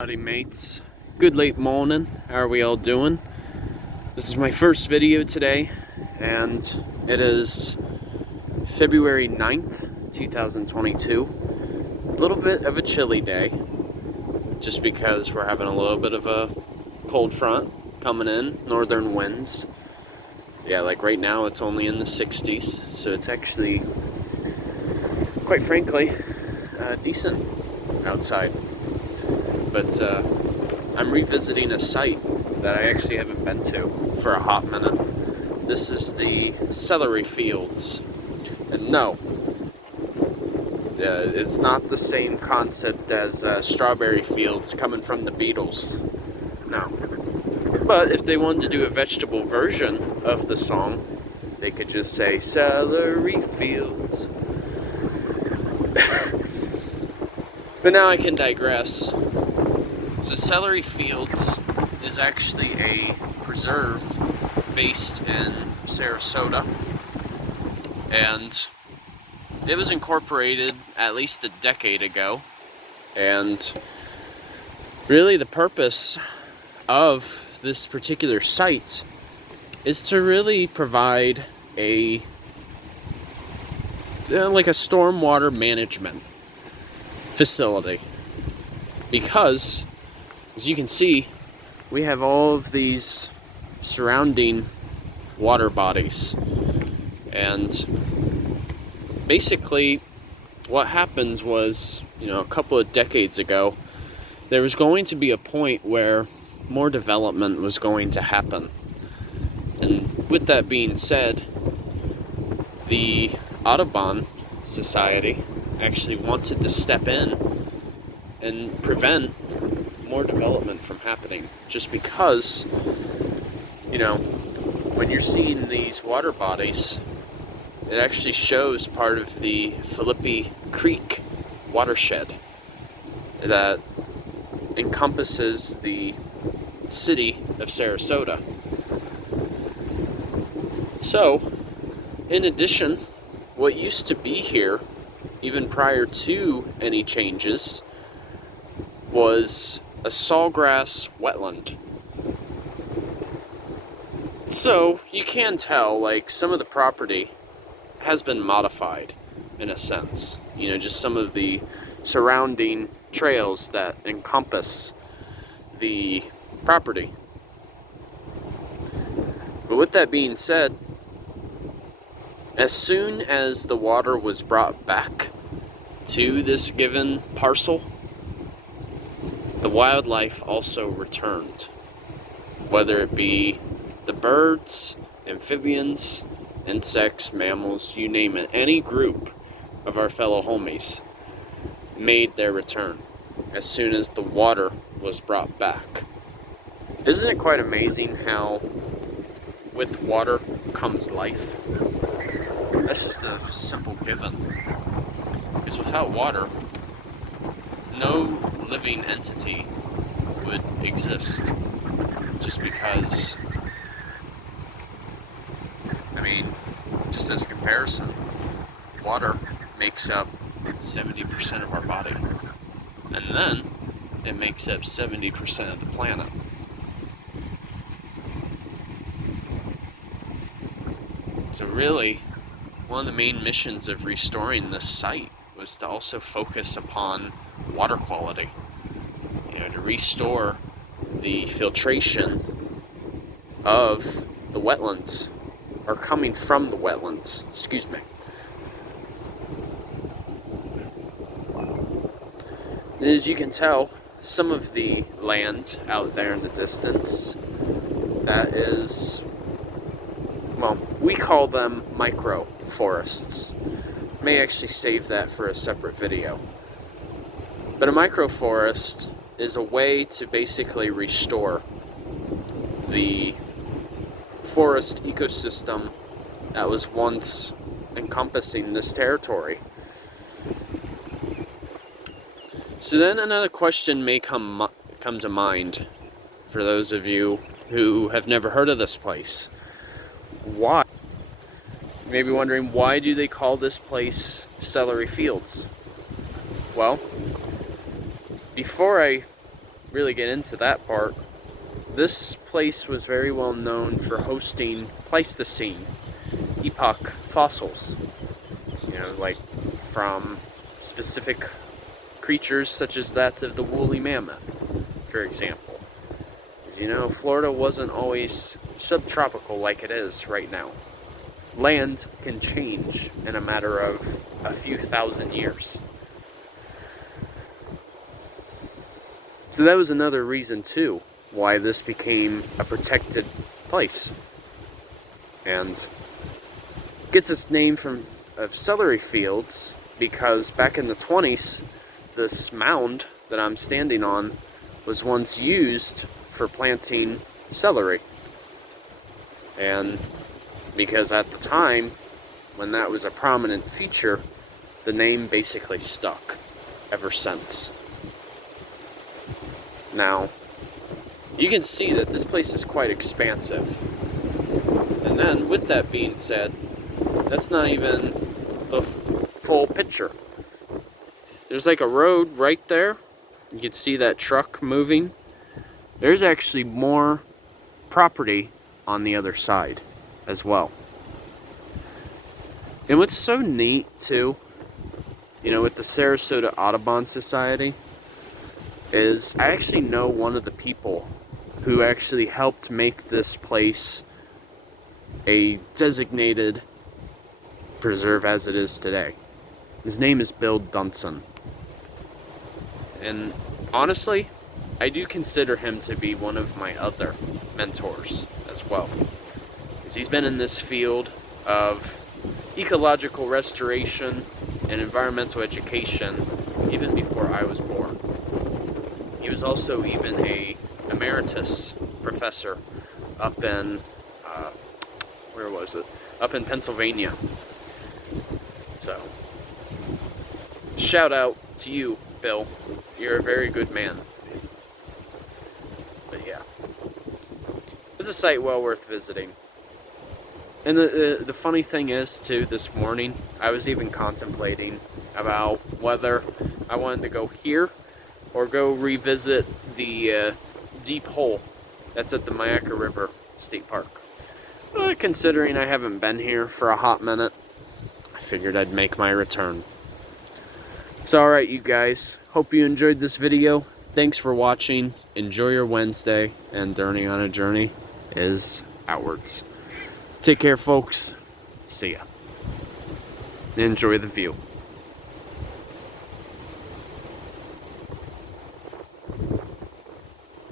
Howdy mates, good late morning. How are we all doing? This is my first video today, and it is February 9th, 2022. A little bit of a chilly day, just because we're having a little bit of a cold front coming in, northern winds. Yeah, like right now it's only in the 60s, so it's actually, quite frankly, decent outside. But I'm revisiting a site that I actually haven't been to for a hot minute. This is the Celery Fields. And no, it's not the same concept as Strawberry Fields coming from the Beatles. No. But if they wanted to do a vegetable version of the song, they could just say Celery Fields. But now I can digress. So Celery Fields is actually a preserve based in Sarasota, and it was incorporated at least a decade ago. And really the purpose of this particular site is to really provide a like a stormwater management facility, because as you can see, we have all of these surrounding water bodies. And basically what happens was, a couple of decades ago, there was going to be a point where more development was going to happen. And with that being said, the Audubon Society actually wanted to step in and prevent more development from happening, just because when you're seeing these water bodies, it actually shows part of the Philippi Creek watershed that encompasses the city of Sarasota. So in addition, what used to be here even prior to any changes was a sawgrass wetland. So you can tell, like, some of the property has been modified in a sense. Just some of the surrounding trails that encompass the property. But with that being said, as soon as the water was brought back to this given parcel, the wildlife also returned, whether it be the birds, amphibians, insects, mammals, you name it. Any group of our fellow homies made their return as soon as the water was brought back. Isn't it quite amazing how with water comes life? That's just a simple given. Because without water, no living entity would exist. Just because, just as a comparison, water makes up 70% of our body. And then it makes up 70% of the planet. So really, one of the main missions of restoring this site was to also focus upon water quality, to restore the filtration of the wetlands, or coming from the wetlands, excuse me. And as you can tell, some of the land out there in the distance, that is, we call them micro forests. May actually save that for a separate video. But a microforest is a way to basically restore the forest ecosystem that was once encompassing this territory. So then another question may come to mind for those of you who have never heard of this place. Why? You may be wondering, why do they call this place Celery Fields? Well, before I really get into that part, this place was very well known for hosting Pleistocene epoch fossils. You know, like from specific creatures such as that of the woolly mammoth, for example. As you know, Florida wasn't always subtropical like it is right now. Land can change in a matter of a few thousand years. So that was another reason too why this became a protected place. And gets its name from Celery Fields because back in the 20s, this mound that I'm standing on was once used for planting celery. And because at the time, when that was a prominent feature, the name basically stuck ever since. Now, you can see that this place is quite expansive. And then, with that being said, that's not even the full picture. There's like a road right there. You can see that truck moving. There's actually more property on the other side as well. And what's so neat too, you know, with the Sarasota Audubon Society, is I actually know one of the people who actually helped make this place a designated preserve as it is today. His name is Bill Dunson. And honestly, I do consider him to be one of my other mentors as well. Because he's been in this field of ecological restoration and environmental education even before I was born. He was also even a emeritus professor up in, where was it? Up in Pennsylvania. So, shout out to you, Bill. You're a very good man. But yeah, it's a site well worth visiting. And the funny thing is, too, this morning, I was even contemplating about whether I wanted to go here or go revisit the deep hole that's at the Myakka River State Park. Considering I haven't been here for a hot minute, I figured I'd make my return. So alright, you guys, hope you enjoyed this video. Thanks for watching. Enjoy your Wednesday, and Journey on a Journey is outwards. Take care, folks. See ya. Enjoy the view.